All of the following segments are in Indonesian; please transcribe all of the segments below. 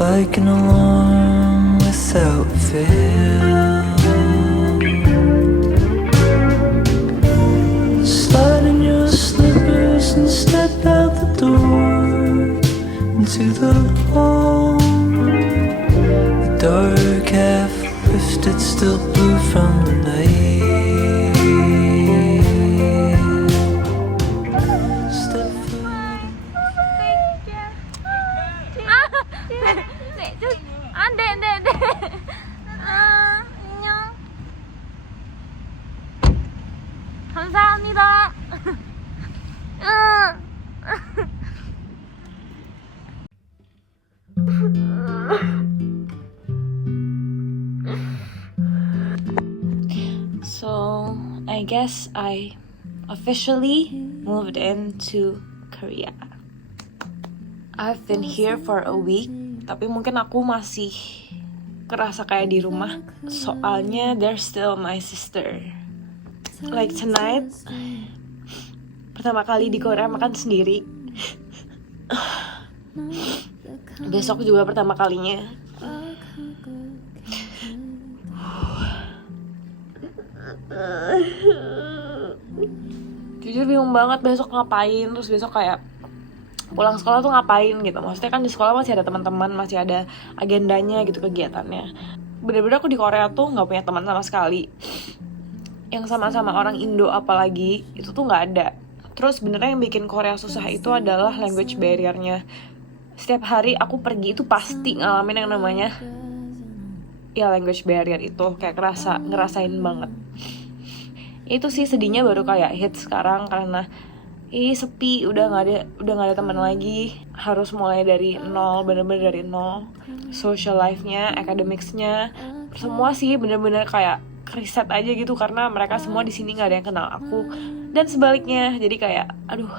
Like an alarm without fail. Slide in your slippers and step out the door into the hall. The dark half lifted, still blue from the night. 안녕. 감사합니다. So, I guess I officially moved into Korea. I've been here for a week, tapi mungkin aku masih kerasa kayak di rumah. Soalnya there's still my sister. Like tonight, pertama kali di Korea makan sendiri. Besok juga pertama kalinya. Jujur bingung banget besok ngapain, terus besok kayak pulang sekolah tuh ngapain gitu. Maksudnya kan di sekolah masih ada teman-teman, masih ada agendanya gitu, kegiatannya. Bener-bener aku di Korea tuh nggak punya teman sama sekali. Yang sama-sama orang Indo apalagi, itu tuh nggak ada. Terus benernya yang bikin Korea susah itu adalah language barrier-nya. Setiap hari aku pergi itu pasti ngalamin yang namanya ya language barrier itu, kayak ngerasain banget. Itu sih sedihnya baru kayak hit sekarang karena sepi, udah nggak ada teman lagi, harus mulai dari nol, bener-bener dari nol. Social life-nya, academics-nya, semua sih bener-bener kayak riset aja gitu karena mereka semua di sini nggak ada yang kenal aku dan sebaliknya, jadi kayak aduh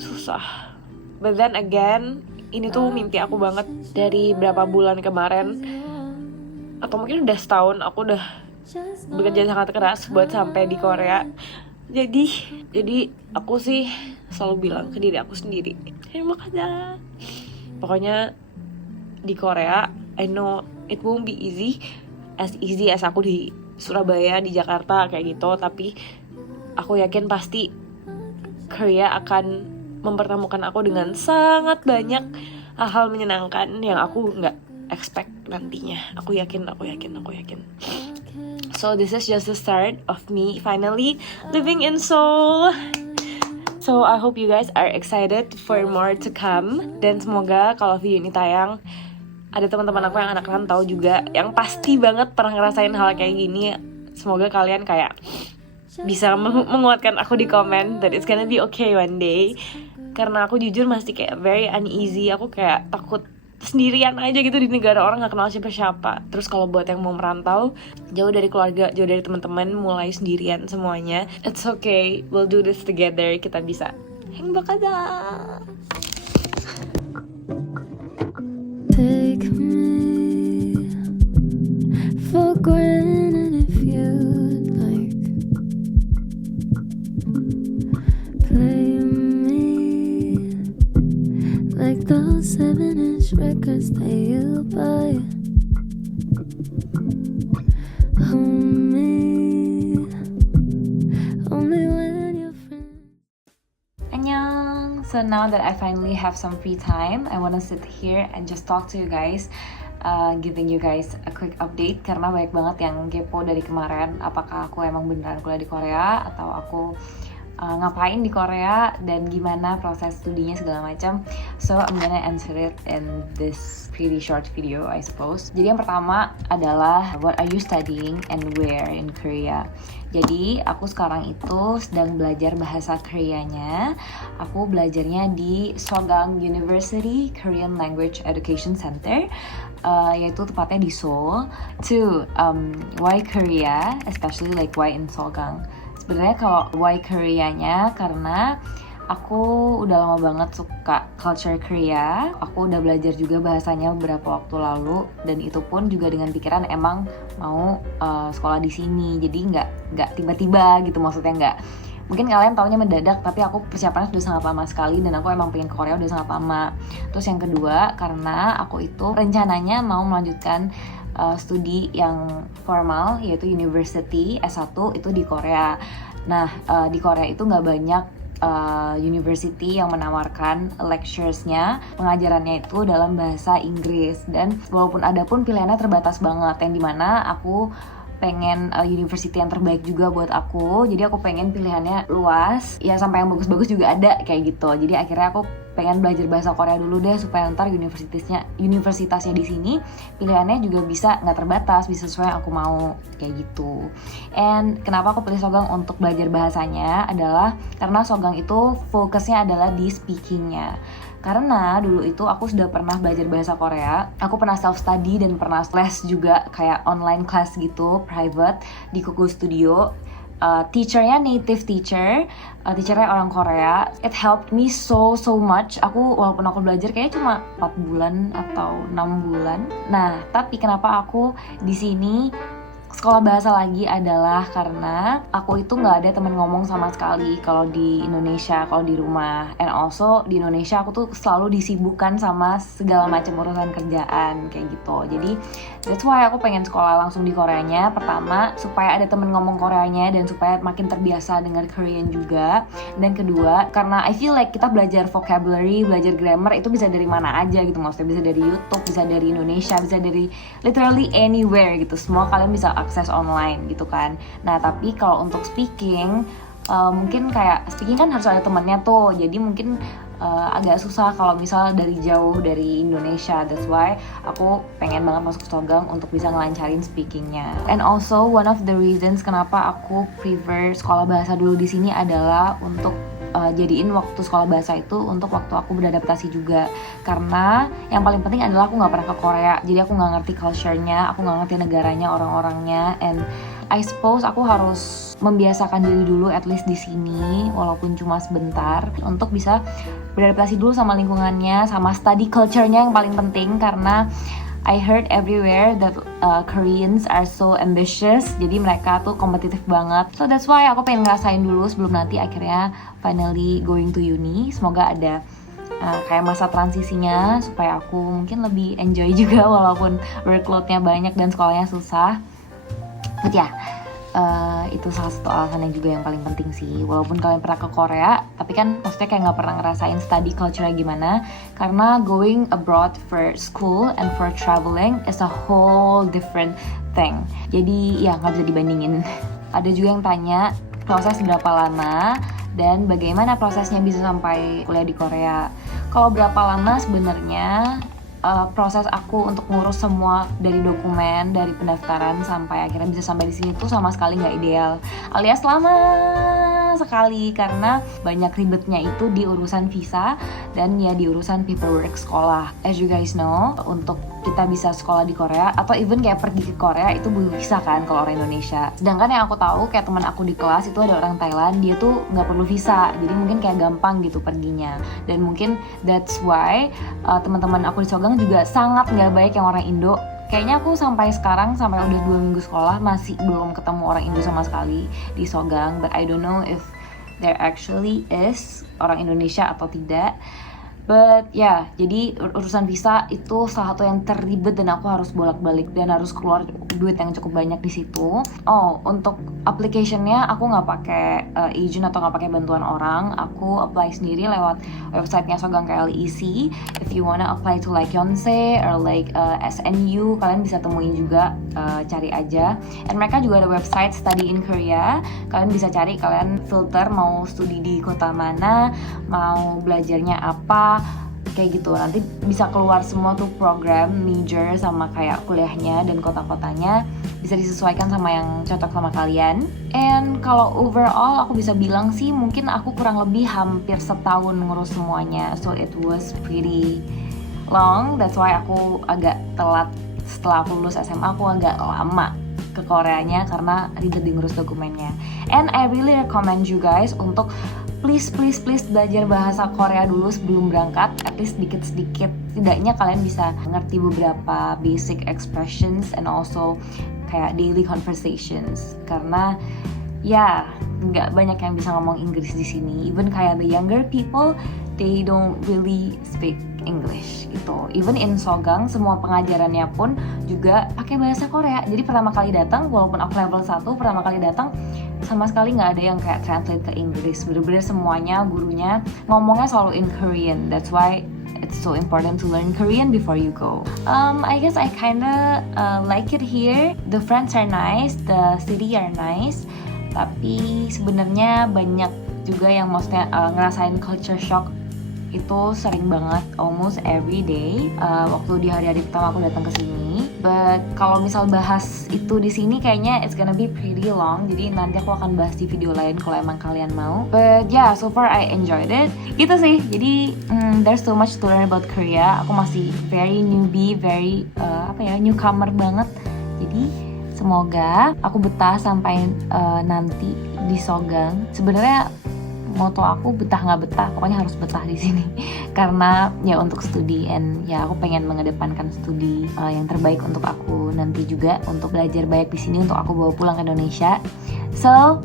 susah. But then again, ini tuh mimpi aku banget dari berapa bulan kemarin, atau mungkin udah setahun aku udah bekerja sangat keras buat sampai di Korea. Jadi aku sih selalu bilang ke diri aku sendiri, terima kasih. Pokoknya di Korea, I know it won't be easy as aku di Surabaya, di Jakarta kayak gitu, tapi aku yakin pasti Korea akan mempertemukan aku dengan sangat banyak hal-hal menyenangkan yang aku nggak expect nantinya. Aku yakin. So this is just the start of me finally living in Seoul. So I hope you guys are excited for more to come. Dan semoga kalau video ini tayang, ada teman-teman aku yang anak rantau juga yang pasti banget pernah ngerasain hal kayak gini. Semoga kalian kayak bisa menguatkan aku di komen that it's gonna be okay one day. Karena aku jujur masih kayak very uneasy. Aku kayak takut sendirian aja gitu di negara orang gak kenal siapa-siapa. Terus kalau buat yang mau merantau, jauh dari keluarga, jauh dari teman-teman, mulai sendirian semuanya, it's okay, we'll do this together. Kita bisa. 행복하자. Take me for granted if you'd like. Play me like those 7-inch records that you buy. Hold me only when you're friends. 안녕. So now that I finally have some free time, I wanna sit here and just talk to you guys, giving you guys a quick update karena banyak banget yang kepo dari kemarin apakah aku emang beneran kuliah di Korea atau aku ngapain di Korea dan gimana proses studinya segala macam. So I'm gonna answer it in this pretty short video, I suppose. Jadi yang pertama adalah what are you studying and where in Korea. Jadi aku sekarang itu sedang belajar bahasa Koreanya. Aku belajarnya di Sogang University Korean Language Education Center, yaitu tepatnya di Seoul. Why Korea, especially like why in Sogang? Sebenarnya kalau why Koreanya karena aku udah lama banget suka culture Korea. Aku udah belajar juga bahasanya beberapa waktu lalu, dan itu pun juga dengan pikiran emang mau sekolah di sini. Jadi nggak tiba-tiba gitu, maksudnya nggak. Mungkin kalian taunya mendadak, tapi aku persiapannya sudah sangat lama sekali dan aku emang pengen ke Korea udah sangat lama. Terus yang kedua, karena aku itu rencananya mau melanjutkan studi yang formal, yaitu university S1 itu di Korea. Nah, di Korea itu nggak banyak university yang menawarkan lecturesnya, pengajarannya itu dalam bahasa Inggris, dan walaupun ada pun pilihannya terbatas banget, yang dimana aku pengen university yang terbaik juga buat aku. Jadi aku pengen pilihannya luas, ya sampai yang bagus-bagus juga ada kayak gitu. Jadi akhirnya aku pengen belajar bahasa Korea dulu deh, supaya ntar universitasnya di sini pilihannya juga bisa nggak terbatas, bisa sesuai yang aku mau kayak gitu. And kenapa aku pilih Sogang untuk belajar bahasanya adalah karena Sogang itu fokusnya adalah di speakingnya. Karena dulu itu aku sudah pernah belajar bahasa Korea, aku pernah self study dan pernah les juga kayak online class gitu, private di Kuku Studio. Teachernya native teacher, teachernya orang Korea. It helped me so much. Walaupun aku belajar kayaknya cuma 4 bulan atau 6 bulan. Nah, tapi kenapa aku di sini sekolah bahasa lagi adalah karena aku itu nggak ada temen ngomong sama sekali kalau di Indonesia, kalau di rumah. And also di Indonesia aku tuh selalu disibukkan sama segala macam urusan kerjaan kayak gitu. Jadi that's why aku pengen sekolah langsung di Koreanya. Pertama, supaya ada temen ngomong Koreanya dan supaya makin terbiasa dengar Korean juga. Dan kedua, karena I feel like kita belajar vocabulary, belajar grammar itu bisa dari mana aja gitu. Maksudnya bisa dari YouTube, bisa dari Indonesia, bisa dari literally anywhere gitu. Semua kalian bisa akses online gitu kan. Nah, tapi kalau untuk speaking, mungkin kayak speaking kan harus ada temennya tuh. Jadi mungkin agak susah kalau misal dari jauh dari Indonesia. That's why aku pengen banget masuk Sogang untuk bisa ngelancarin speakingnya. And also one of the reasons kenapa aku prefer sekolah bahasa dulu di sini adalah untuk jadiin waktu sekolah bahasa itu untuk waktu aku beradaptasi juga. Karena yang paling penting adalah aku nggak pernah ke Korea, jadi aku nggak ngerti culture-nya, aku nggak ngerti negaranya, orang-orangnya, and I suppose aku harus membiasakan diri dulu at least di sini walaupun cuma sebentar untuk bisa beradaptasi dulu sama lingkungannya, sama study culture-nya yang paling penting. Karena I heard everywhere that Koreans are so ambitious, jadi mereka tuh kompetitif banget. So that's why aku pengen ngerasain dulu sebelum nanti akhirnya finally going to uni. Semoga ada kayak masa transisinya supaya aku mungkin lebih enjoy juga walaupun workload-nya banyak dan sekolahnya susah. But ya, itu salah satu alasannya juga yang paling penting sih. Walaupun kalian pernah ke Korea, tapi kan maksudnya kayak nggak pernah ngerasain study culture-nya gimana. Karena going abroad for school and for traveling is a whole different thing. Jadi ya nggak bisa dibandingin. Ada juga yang tanya proses berapa lama dan bagaimana prosesnya bisa sampai kuliah di Korea. Kalau berapa lama sebenarnya proses aku untuk ngurus semua dari dokumen, dari pendaftaran sampai akhirnya bisa sampai di sini tuh sama sekali nggak ideal, alias lama sekali karena banyak ribetnya itu di urusan visa dan ya di urusan paperwork sekolah. As you guys know, untuk kita bisa sekolah di Korea atau even kayak pergi ke Korea itu butuh visa kan kalau orang Indonesia. Sedangkan yang aku tahu kayak teman aku di kelas itu ada orang Thailand, dia tuh nggak perlu visa, jadi mungkin kayak gampang gitu perginya. Dan mungkin that's why teman-teman aku di Sogang juga sangat nggak baik yang orang Indo. Kayaknya aku sampai sekarang, sampai udah 2 minggu sekolah masih belum ketemu orang Indo sama sekali di Sogang. But I don't know if there actually is orang Indonesia atau tidak. But ya, jadi urusan visa itu salah satu yang terribet dan aku harus bolak-balik dan harus keluar duit yang cukup banyak di situ. Oh, untuk application-nya aku nggak pakai agent atau nggak pakai bantuan orang. Aku apply sendiri lewat website-nya Sogang KLEC. If you wanna apply to like Yonsei or like SNU, kalian bisa temuin juga, cari aja. And mereka juga ada website Study in Korea. Kalian bisa cari, kalian filter mau studi di kota mana, mau belajarnya apa, kayak gitu. Nanti bisa keluar semua tuh program, major sama kayak kuliahnya dan kota-kotanya bisa disesuaikan sama yang cocok sama kalian. And kalau overall aku bisa bilang sih mungkin aku kurang lebih hampir setahun ngurus semuanya. So it was pretty long. That's why aku agak telat. Setelah aku lulus SMA aku agak lama ke Koreanya karena ribet di ngurus dokumennya. And I really recommend you guys untuk please belajar bahasa Korea dulu sebelum berangkat, at least sedikit-sedikit. Setidaknya kalian bisa ngerti beberapa basic expressions and also kayak daily conversations. Karena ya nggak banyak yang bisa ngomong Inggris di sini. Even kayak the younger people, they don't really speak English gitu. Even in Sogang, semua pengajarannya pun juga pakai bahasa Korea. Jadi pertama kali datang, walaupun aku level 1, pertama kali datang sama sekali nggak ada yang kayak translate ke Inggris. Bener-bener semuanya gurunya ngomongnya selalu in Korean. That's why it's so important to learn Korean before you go. I guess I kinda like it here. The friends are nice, the city are nice. Tapi sebenarnya banyak juga yang maksudnya ngerasain culture shock itu sering banget, almost every day. Waktu di hari-hari pertama aku datang ke sini. But kalau misal bahas itu di sini kayaknya it's gonna be pretty long. Jadi nanti aku akan bahas di video lain kalau emang kalian mau. But yeah, so far I enjoyed it. Gitu sih. Jadi there's so much to learn about Korea. Aku masih very newbie, very newcomer banget. Jadi semoga aku betah sampai nanti di Sogang. Sebenarnya moto aku betah nggak betah, pokoknya harus betah di sini karena ya untuk studi, and ya aku pengen mengedepankan studi yang terbaik untuk aku nanti juga, untuk belajar banyak di sini untuk aku bawa pulang ke Indonesia. So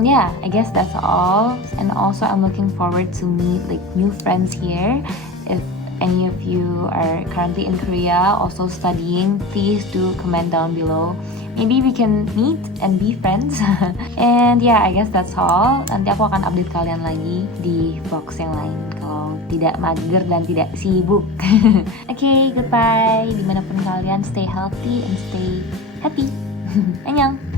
yeah, I guess that's all. And also I'm looking forward to meet like new friends here. If any of you are currently in Korea also studying, please do comment down below. Maybe we can meet and be friends. And yeah, I guess that's all. Nanti aku akan update kalian lagi di vlogs yang lain kalau tidak mager dan tidak sibuk. Okay, goodbye. Dimanapun kalian, stay healthy and stay happy. Annyeong.